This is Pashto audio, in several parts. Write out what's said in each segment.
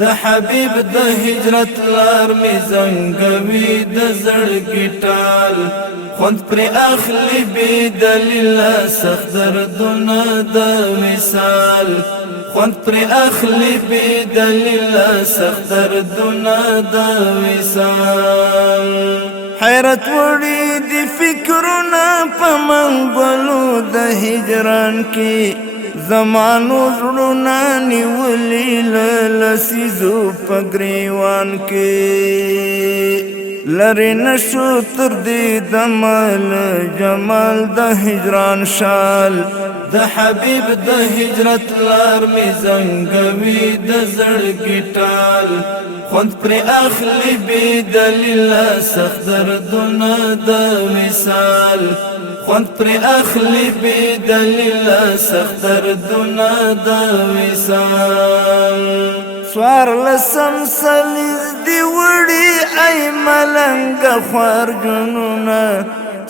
د حبیب د هجرت لار می زنګوي د زړګي ټال خوند پر اخلي بي دلیل سخت دردونه د وصال خوند پر اخلي بي دلیل سخت دردونه د وصال حیرت وړي دي فکرونه په منګولو د هجران کې زمانو زړونه نیولي لسیزو په ګریوان کې لرې نشو تر دې دمه جمال د هجران شال د حبیب د هجرت لار می زنګوي د زړګي ټال خوند پر اخلي بي دلیل سخت دردونه د وصال خوند پر اخلي بي دلیل سخت دردونه د وصال سوار لسم سلیز دی وړي ای ملنګ خوار جنونه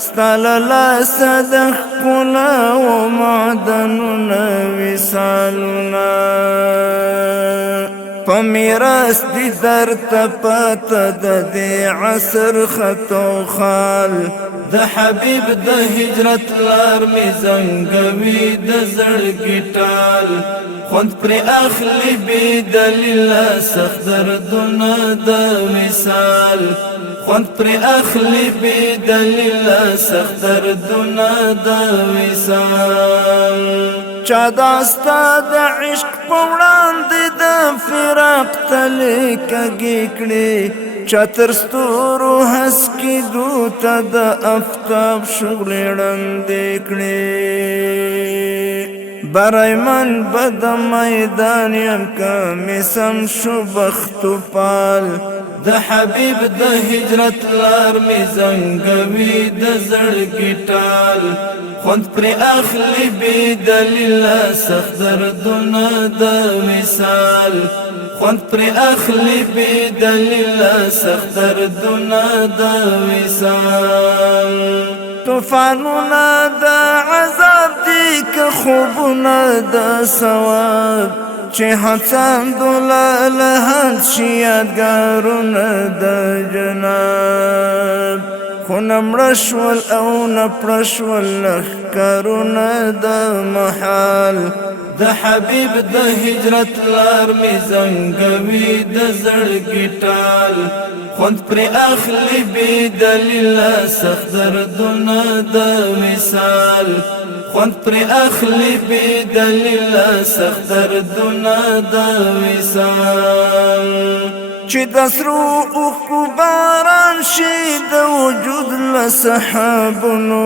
ستال لاس د ښکلا و معدنونه وصالونه په میراث دي درته پاته د دې عصر خط و خال د حبیب د هجرت لار می زنګوي د زړګي ټال خوند پر اخلي بي دلیل سخت دردونه د وصال خوند پر اخلي بي دلیل سخت دردونه د وصال چا داستا د عشق په وړاندې د فراق تلې کږې کړې چا تر ستورو هسکېدو ته د افتاب شغلې ړندې کړې برای من بد میدان یم که می سم شو بخت و پال د حبیب د هجرت لار می زنګوي د زړګي ټال خوند پر اخلي بي دلیل سخت دردونه د وصال خوند پر اخلي بي دلیل سخت دردونه د وصال طوفانونه د عذاب دي که خوبونه د ثواب چې هڅاندو له هر شي یادګارونه د جناب خو نه مړه شول او نه پړه شول لښکرونه د محال د حبیب د هجرت لار می زنګوي د زړګي ټال خوند پر اخلي بي دلیل سخت دردونه د وصال خوند پر اخلي بي دلیل سخت دردونه د وصال چې د سرو اوښکو باران شي د وجود له سحابونو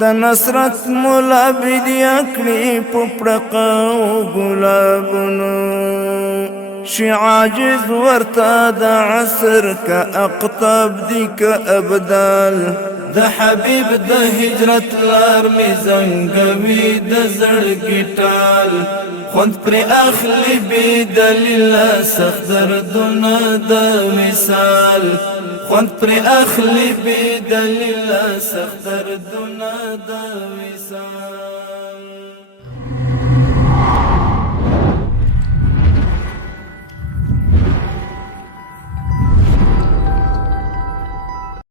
د نصرت ملا بیدیا کړي په پړقه و ګلابونو شي عاجز ورته د عصر که اقطاب دي که ابدال د حبیب د هجرت لار می زنګوي د زړګي ټال خوند پر اخلي بي دلیل سخت دردونه د وصال خوند پر اخلي بي دلیل سخت دردونه د وصال